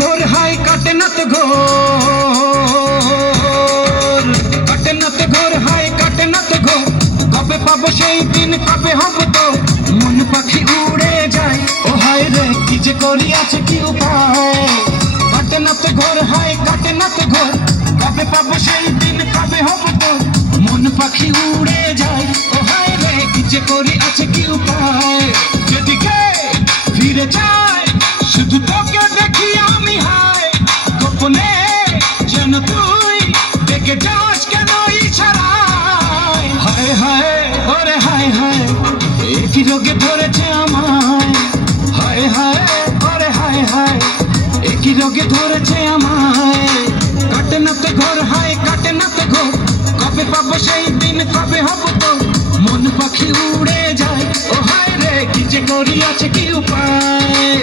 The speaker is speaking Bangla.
ঘোর হাই কাটে না তো ঘোর, কাটে না তো ঘোর হাই কাটে না তো ঘোর, কবে পাবো সেই দিন কবে হব তো মন পাখি উড়ে যায়। ও হায় রে কি যে করি আছে কি উপায়, কাটে না তো ঘোর হাই কাটে না তো ঘোর, কবে পাবো সেই দিন কবে হব তো মন পাখি উড়ে যায়। ও হায় রে কি যে করি আছে কি উপায়, যেদিকে ফিরে যায় শুধু তোকে দেখি আমি হায়, গোপনে যেন তুই দেখে যাস কেন ইশারায়। হায় হায় ওরে হায় হায় একই রোগে ধরেছে আমায়, হায় হায় ওরে হায় হায় একই রোগে ধরেছে আমায়। কাটে না তো ঘোর হায় কাটে না তো ঘোর, কবে পাবো সেই দিন কবে হব তো মন পাখি উড়ে যায়। ও হায় রে কি যে করি আছে কি উপায়।